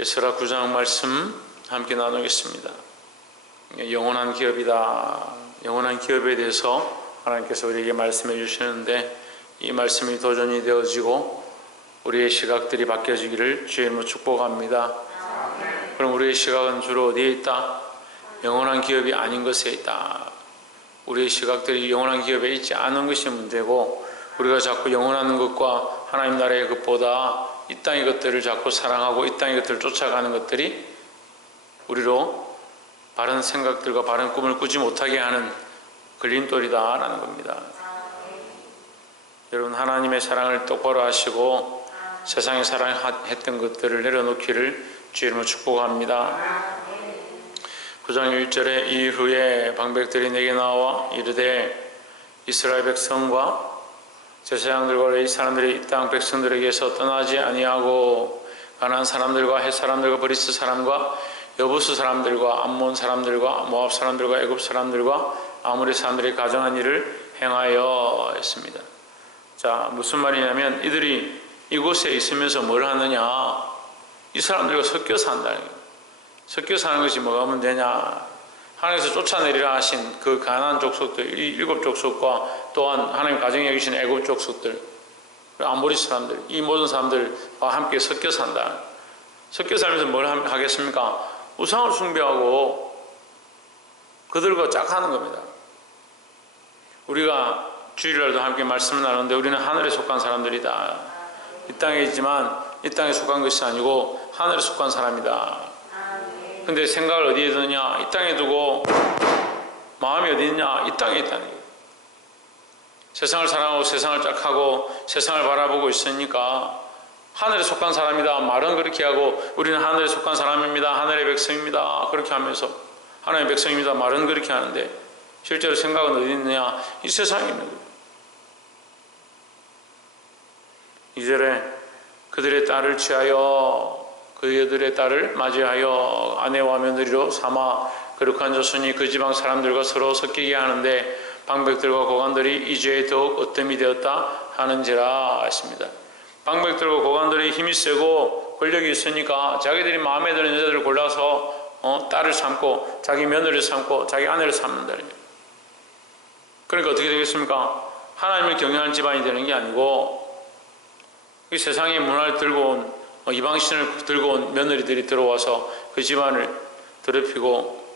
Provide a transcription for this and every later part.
에스라 9장 말씀 함께 나누겠습니다. 영원한 기업이다. 영원한 기업에 대해서 하나님께서 우리에게 말씀해 주시는데, 이 말씀이 도전이 되어지고 우리의 시각들이 바뀌어지기를 주의 이름으로 축복합니다. 그럼 우리의 시각은 주로 어디에 있다? 영원한 기업이 아닌 것에 있다. 우리의 시각들이 영원한 기업에 있지 않은 것이 문제고, 우리가 자꾸 영원한 것과 하나님 나라의 것보다 이 땅의 것들을 자꾸 사랑하고 이 땅의 것들을 쫓아가는 것들이 우리로 바른 생각들과 바른 꿈을 꾸지 못하게 하는 걸림돌이다라는 겁니다. 여러분, 하나님의 사랑을 똑바로 하시고 세상에 사랑했던 것들을 내려놓기를 주의 이름으로 축복합니다. 9장 1절에 이후에 방백들이 내게 나와 이르되 이스라엘 백성과 제사장들과 레위 사람들이 이 땅 백성들에게서 떠나지 아니하고 가나안 사람들과 헷 사람들과 브리스 사람과 여부스 사람들과 암몬 사람들과 모압 사람들과 애굽 사람들과 아모리 사람들이 가정한 일을 행하여 했습니다. 자, 무슨 말이냐면 이들이 이곳에 있으면서 뭘 하느냐? 이 사람들과 섞여 산다는 거예요. 섞여 사는 것이 뭐가 문제냐? 하나님께서 쫓아내리라 하신 그 가나안 족속들, 이 7 족속과 또한 하나님 가정에 여기신 애굽 족속들, 아모리 사람들, 이 모든 사람들과 함께 섞여 산다. 섞여 살면서 뭘 하겠습니까? 우상을 숭배하고 그들과 짝하는 겁니다. 우리가 주일날도 함께 말씀을 나누는데 우리는 하늘에 속한 사람들이다. 이 땅에 있지만 이 땅에 속한 것이 아니고 하늘에 속한 사람이다. 근데 생각을 어디에 두느냐? 이 땅에 두고 마음이 어디 있냐? 이 땅에 있다는 거예요. 세상을 사랑하고 세상을 짝하고 세상을 바라보고 있으니까 하늘에 속한 사람이다 말은 그렇게 하고, 우리는 하늘에 속한 사람입니다, 하늘의 백성입니다 그렇게 하면서 하나님의 백성입니다 말은 그렇게 하는데 실제로 생각은 어디 있느냐? 이 세상에 있는 거예요. 2절에 그들의 딸을 취하여 그들의 딸을 맞이하여 아내와 며느리로 삼아 거룩한 조선이 그 지방 사람들과 서로 섞이게 하는데 방백들과 고관들이 이 죄에 더욱 어뜸이 되었다 하는지라 했습니다. 방백들과 고관들이 힘이 세고 권력이 있으니까 자기들이 마음에 드는 여자들을 골라서 딸을 삼고 자기 며느리를 삼고 자기 아내를 삼는다. 그러니까 어떻게 되겠습니까? 하나님을 경외하는 집안이 되는 게 아니고 이 세상의 문화를 들고 온 이방신을 들고 온 며느리들이 들어와서 그 집안을 더럽히고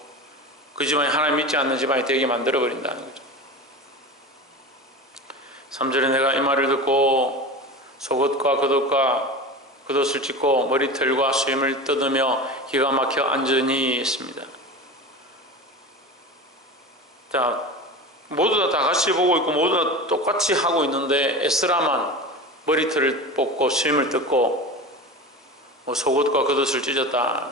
그 집안이 하나님 믿지 않는 집안이 되게 만들어버린다는 거죠. 3절에 내가 이 말을 듣고 속옷과 겉옷을 찢고 머리털과 수염을 뜯으며 기가 막혀 앉으니 했습니다. 자, 모두 다 같이 보고 있고 모두 다 똑같이 하고 있는데 에스라만 머리털을 뽑고 수염을 뜯고 속옷과 겉옷을 찢었다.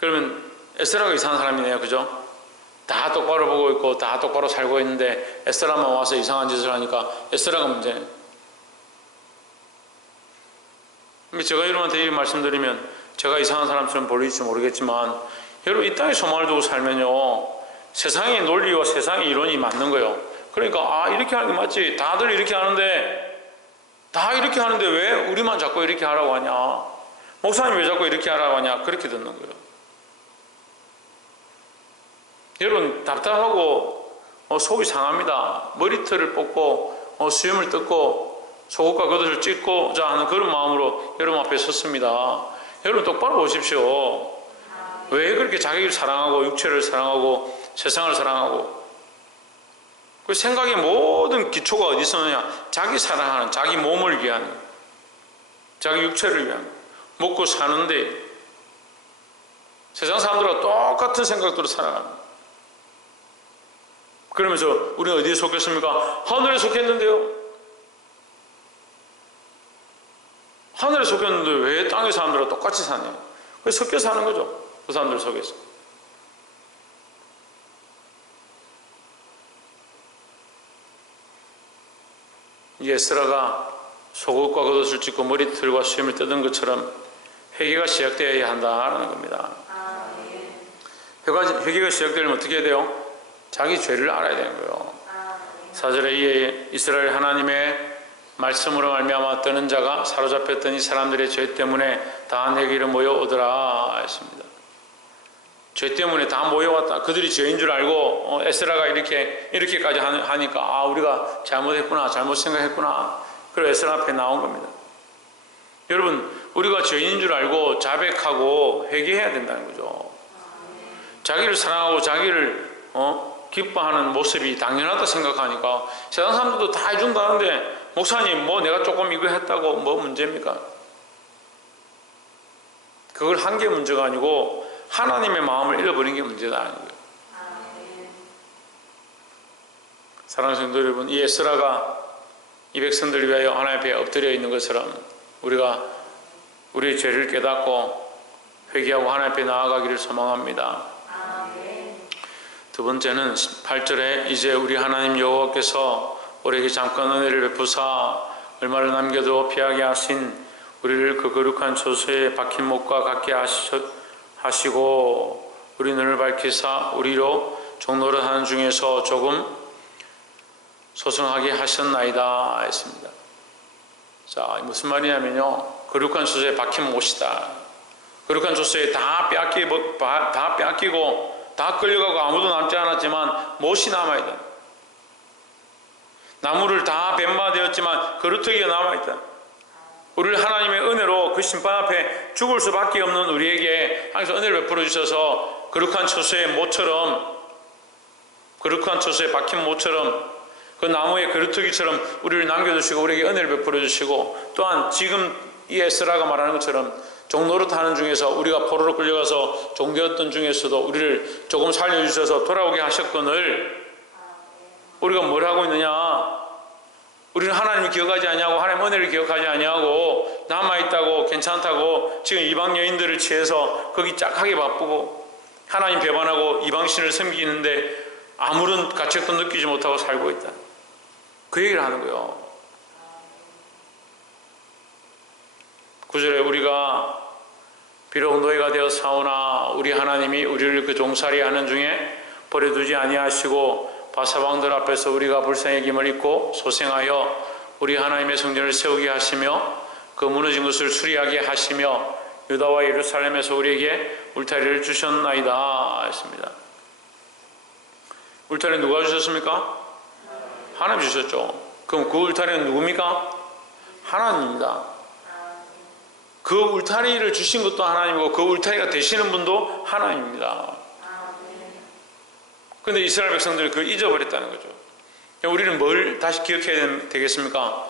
그러면 에스라가 이상한 사람이네요. 그죠? 다 똑바로 보고 있고 다 똑바로 살고 있는데 에스라만 와서 이상한 짓을 하니까 에스라가 문제예요. 제가 여러분한테 이 말씀드리면 제가 이상한 사람처럼 보일지 모르겠지만, 여러분 이 땅에 소망을 두고 살면요 세상의 논리와 세상의 이론이 맞는 거예요. 그러니까 이렇게 하는 게 맞지, 다들 이렇게 하는데 다 이렇게 하는데 왜 우리만 자꾸 이렇게 하라고 하냐, 목사님 왜 자꾸 이렇게 하라고 하냐, 그렇게 듣는 거예요. 여러분 답답하고 속이 상합니다. 머리털을 뽑고 수염을 뜯고 속옷과 겉옷을 찢고자 하는 그런 마음으로 여러분 앞에 섰습니다. 여러분 똑바로 보십시오. 왜 그렇게 자기를 사랑하고 육체를 사랑하고 세상을 사랑하고, 그 생각의 모든 기초가 어디 있었느냐? 자기 사랑하는, 자기 몸을 위한, 자기 육체를 위한, 먹고 사는데 세상 사람들과 똑같은 생각대로 살아갑니다. 그러면서 우리는 어디에 속했습니까? 하늘에 속했는데요. 하늘에 속했는데 왜 땅의 사람들과 똑같이 사냐? 그래서 섞여 사는 거죠. 그 사람들 속에서. 에스라가 속옷과 겉옷을 찢고 머리털과 수염을 뜯은 것처럼 회개가 시작되어야 한다는 겁니다. 회개가 시작되려면 어떻게 해야 돼요? 자기 죄를 알아야 되는 거예요. 4절에 이에 이스라엘 하나님의 말씀으로 말미암아 떠는 자가 사로잡혔던 이 사람들의 죄 때문에 다 내게로 모여오더라 했습니다. 죄 때문에 다 모여왔다. 그들이 죄인 줄 알고 에스라가 이렇게까지 하니까 우리가 잘못했구나, 잘못 생각했구나. 그리고 에스라 앞에 나온 겁니다. 여러분, 우리가 죄인인 줄 알고 자백하고 회개해야 된다는 거죠. 자기를 사랑하고 자기를 기뻐하는 모습이 당연하다 생각하니까 세상 사람들도 다 해준다는데 목사님 내가 조금 이거 했다고 문제입니까? 그걸 한 게 문제가 아니고 하나님의 마음을 잃어버린 게 문제다. 사랑하는 성도 여러분, 이 에스라가 이 백성들을 위하여 하나님 앞에 엎드려 있는 것처럼 우리가 우리의 죄를 깨닫고 회개하고 하나님 앞에 나아가기를 소망합니다. 두 번째는 8절에 이제 우리 하나님 여호와께서 우리에게 잠깐 은혜를 베푸사 얼마를 남겨도 피하게 하신 우리를 그 거룩한 처소에 박힌 못과 같게 하시고 우리 눈을 밝히사 우리로 종노릇 하는 중에서 조금 소성하게 하셨나이다 했습니다. 자, 무슨 말이냐면요, 거룩한 처소에 박힌 못이다. 거룩한 처소에 다 빼앗기고 다 끌려가고 아무도 남지 않았지만 못이 남아있다. 나무를 다 뱀마되었지만 거루터기가 남아있다. 우리를 하나님의 은혜로 그 심판 앞에 죽을 수밖에 없는 우리에게 항상 은혜를 베풀어 주셔서 거룩한 처소의 모처럼, 거룩한 처소에 박힌 모처럼 그 나무의 거루터기처럼 우리를 남겨주시고 우리에게 은혜를 베풀어 주시고, 또한 지금 이 에스라가 말하는 것처럼 종노릇 하는 중에서 우리가 포로로 끌려가서 종되었던 중에서도 우리를 조금 살려주셔서 돌아오게 하셨거늘 우리가 뭘 하고 있느냐? 우리는 하나님을 기억하지 아니하고 하나님 은혜를 기억하지 아니하고 남아있다고 괜찮다고 지금 이방 여인들을 취해서 거기 짝하게 바쁘고 하나님 배반하고 이방신을 섬기는데 아무런 가책도 느끼지 못하고 살고 있다. 그 얘기를 하는 거예요. 9절에 우리가 비록 노예가 되어 사오나 우리 하나님이 우리를 그 종살이 하는 중에 버려두지 아니하시고 바사왕들 앞에서 우리가 불쌍히 여김을 입고 소생하여 우리 하나님의 성전을 세우게 하시며 그 무너진 것을 수리하게 하시며 유다와 예루살렘에서 우리에게 울타리를 주셨나이다 했습니다. 울타리 누가 주셨습니까? 하나님 주셨죠. 그럼 그 울타리는 누굽니까? 하나님입니다. 그 울타리를 주신 것도 하나님이고 그 울타리가 되시는 분도 하나님입니다. 그런데 이스라엘 백성들이 그걸 잊어버렸다는 거죠. 우리는 뭘 다시 기억해야 되겠습니까?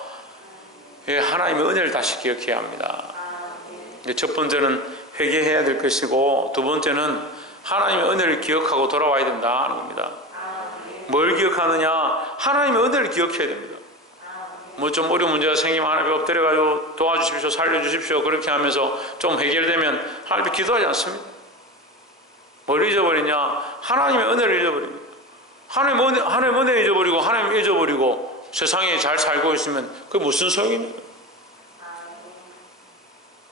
하나님의 은혜를 다시 기억해야 합니다. 첫 번째는 회개해야 될 것이고, 두 번째는 하나님의 은혜를 기억하고 돌아와야 된다는 겁니다. 뭘 기억하느냐? 하나님의 은혜를 기억해야 됩니다. 좀 어려운 문제가 생기면 하나님 앞에 엎드려가지고 도와주십시오, 살려주십시오 그렇게 하면서 좀 해결되면 하나님 앞에 기도하지 않습니다. 뭘 잊어버리냐? 하나님의 은혜를 잊어버립니다. 하나님의 은혜 잊어버리고 하나님 잊어버리고 세상에 잘 살고 있으면 그게 무슨 소용입니까?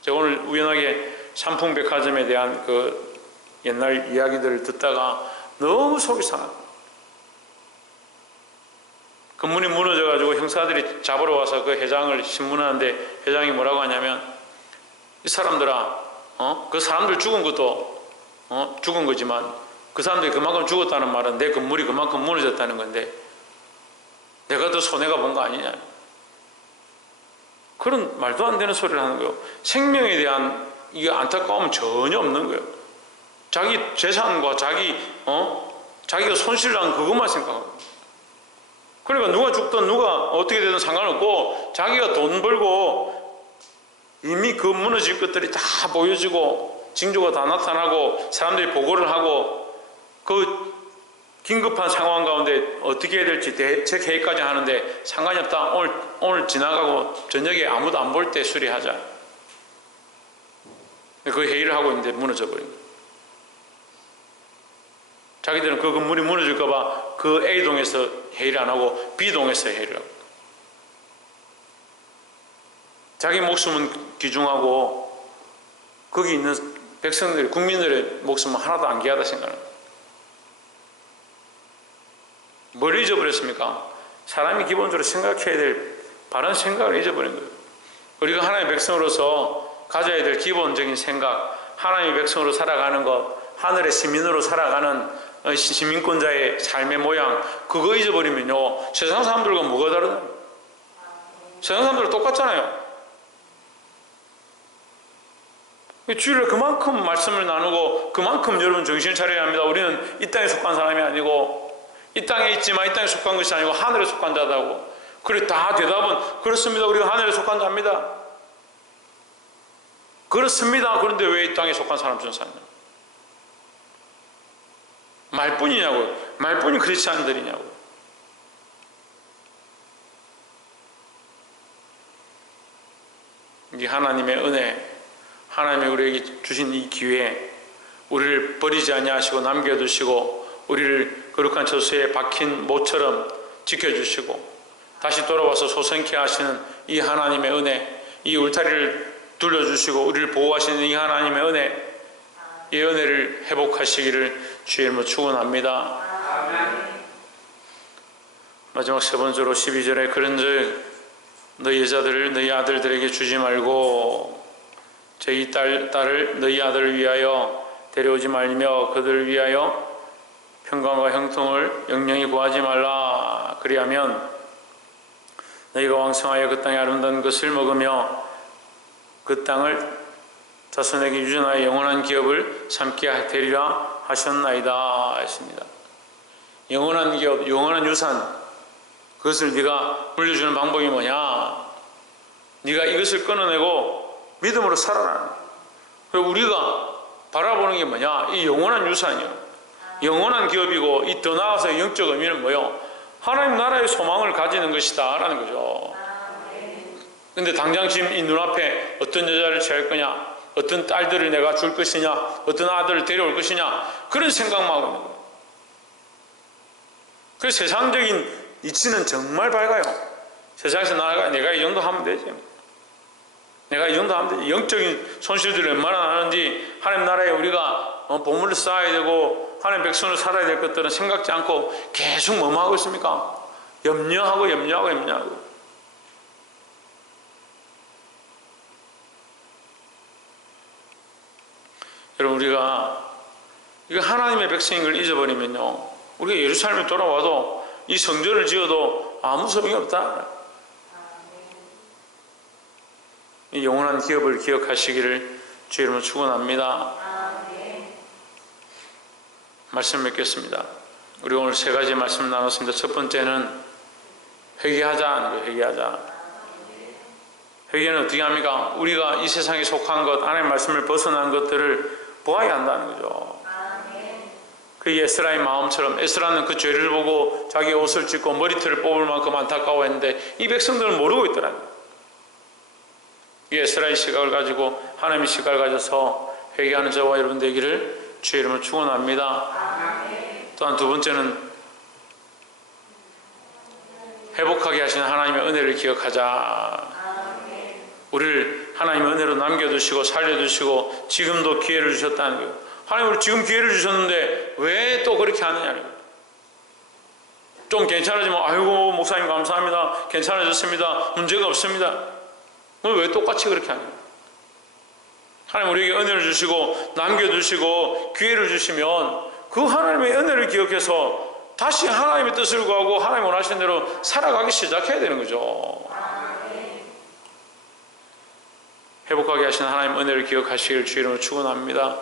제가 오늘 우연하게 삼풍백화점에 대한 그 옛날 이야기들을 듣다가 너무 속이 상합니다. 건물이 무너져가지고 형사들이 잡으러 와서 그 회장을 신문하는데 회장이 뭐라고 하냐면, 이 사람들아, 그 사람들 죽은 것도 죽은 거지만 그 사람들이 그만큼 죽었다는 말은 내 건물이 그만큼 무너졌다는 건데 내가 더 손해가 본 거 아니냐. 그런 말도 안 되는 소리를 하는 거예요. 생명에 대한 이 안타까움은 전혀 없는 거예요. 자기 재산과 자기가 손실난 그것만 생각하고, 그러니까 누가 죽든 누가 어떻게 되든 상관없고 자기가 돈 벌고 이미 그 무너질 것들이 다 보여지고 징조가 다 나타나고 사람들이 보고를 하고 그 긴급한 상황 가운데 어떻게 해야 될지 대책 회의까지 하는데 상관이 없다. 오늘 지나가고 저녁에 아무도 안 볼 때 수리하자. 그 회의를 하고 있는데 무너져 버린 거예요. 자기들은 그 건물이 무너질까봐 그 A동에서 회의를 안 하고 B동에서 회의를 하고, 자기 목숨은 귀중하고 거기 있는 백성들, 국민들의 목숨은 하나도 안 귀하다 생각합니다. 뭘 잊어버렸습니까? 사람이 기본적으로 생각해야 될 바른 생각을 잊어버린 거예요. 우리가 하나님의 백성으로서 가져야 될 기본적인 생각, 하나님의 백성으로 살아가는 것, 하늘의 시민으로 살아가는 시민권자의 삶의 모양, 그거 잊어버리면요, 세상 사람들과 뭐가 다르나? 세상 사람들은 똑같잖아요. 주일에 그만큼 말씀을 나누고 그만큼 여러분 정신을 차려야 합니다. 우리는 이 땅에 속한 사람이 아니고, 이 땅에 있지만 이 땅에 속한 것이 아니고 하늘에 속한 자다고. 그래, 다 대답은 그렇습니다. 우리가 하늘에 속한 자입니다. 그렇습니다. 그런데 왜 이 땅에 속한 사람처럼 사냐? 말뿐이냐고요. 말뿐이 크리스찬들이냐고요. 이 하나님의 은혜, 하나님이 우리에게 주신 이 기회, 우리를 버리지 아니하시고 남겨두시고 우리를 거룩한 저수에 박힌 모처럼 지켜주시고 다시 돌아와서 소생케 하시는 이 하나님의 은혜, 이 울타리를 둘러주시고 우리를 보호하시는 이 하나님의 은혜, 이 은혜를 회복하시기를 주의 이름으로 축원합니다. 마지막 세 번째로 12절에 그런즉 너희 여자들을 너희 아들들에게 주지 말고 저희 딸을 너희 아들을 위하여 데려오지 말며 그들을 위하여 평강과 형통을 영영히 구하지 말라. 그리하면 너희가 왕성하여 그 땅의 아름다운 것을 먹으며 그 땅을 자손에게 유전하여 영원한 기업을 삼게 되리라 하셨나이다 했습니다. 영원한 기업, 영원한 유산, 그것을 네가 물려주는 방법이 뭐냐? 네가 이것을 끊어내고 믿음으로 살아라. 우리가 바라보는 게 뭐냐? 이 영원한 유산이요, 영원한 기업이고, 이 더 나아가서 영적 의미는 뭐요? 하나님 나라의 소망을 가지는 것이다 라는 거죠. 근데 당장 지금 이 눈앞에 어떤 여자를 취할 거냐, 어떤 딸들을 내가 줄 것이냐, 어떤 아들을 데려올 것이냐, 그런 생각만 하고 있는 거예요. 그 세상적인 이치는 정말 밝아요. 세상에서 내가 이 정도 하면 되지. 내가 이 정도 하면 되지. 영적인 손실들이 얼마나 나는지, 하나님 나라에 우리가 보물을 쌓아야 되고 하나님 백성으로 살아야 될 것들은 생각지 않고 계속 뭐만 하고 있습니까? 염려하고. 여러분, 우리가 이거 하나님의 백성인 걸 잊어버리면요, 우리가 예루살렘에 돌아와도 이 성전을 지어도 아무 소용이 없다. 이 영원한 기업을 기억하시기를 주의 이름으로 축원합니다. 말씀 맺겠습니다. 우리 오늘 세 가지 말씀 나눴습니다. 첫 번째는 회개하자는 거예요. 회개하자. 회개는 어떻게 합니까? 우리가 이 세상에 속한 것, 하나님의 말씀을 벗어난 것들을 보아야 한다는 거죠. 그 에스라의 마음처럼, 에스라는 그 죄를 보고 자기 옷을 찢고 머리털을 뽑을 만큼 안타까워했는데 이 백성들은 모르고 있더라고요. 이 에스라의 시각을 가지고 하나님의 시각을 가져서 회개하는 저와 여러분 되기를 주의 이름으로 축원합니다. 또한 두 번째는 회복하게 하시는 하나님의 은혜를 기억하자. 우리를 하나님의 은혜로 남겨두시고 살려두시고 지금도 기회를 주셨다는 거예요. 하나님, 우리 지금 기회를 주셨는데 왜 또 그렇게 하느냐는 거예요. 좀 괜찮아지면 아이고 목사님 감사합니다, 괜찮아졌습니다, 문제가 없습니다. 왜 똑같이 그렇게 하냐? 하나님 우리에게 은혜를 주시고 남겨두시고 기회를 주시면 그 하나님의 은혜를 기억해서 다시 하나님의 뜻을 구하고 하나님 원하시는 대로 살아가기 시작해야 되는 거죠. 회복하게 하시는 하나님 은혜를 기억하시기를 주의 이름으로 축원합니다.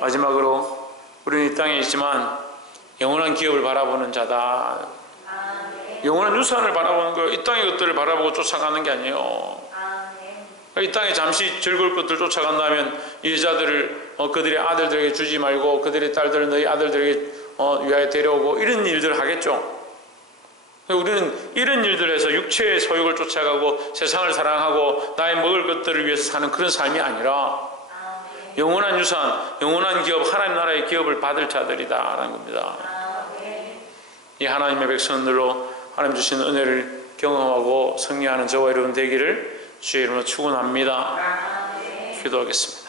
마지막으로 우리는 이 땅에 있지만 영원한 기업을 바라보는 자다. 영원한 유산을 바라보는 거예요. 이 땅의 것들을 바라보고 쫓아가는 게 아니에요. 이 땅에 잠시 즐거울 것들 쫓아간다면 이 여자들을 그들의 아들들에게 주지 말고 그들의 딸들을 너희 아들들에게 위하여 데려오고 이런 일들을 하겠죠. 우리는 이런 일들에서 육체의 소욕을 쫓아가고 세상을 사랑하고 나의 먹을 것들을 위해서 사는 그런 삶이 아니라 영원한 유산, 영원한 기업, 하나님 나라의 기업을 받을 자들이다라는 겁니다. 이 하나님의 백성들로 하나님 주신 은혜를 경험하고 승리하는 저와 여러분 되기를 주의 이름으로 축원합니다. 기도하겠습니다.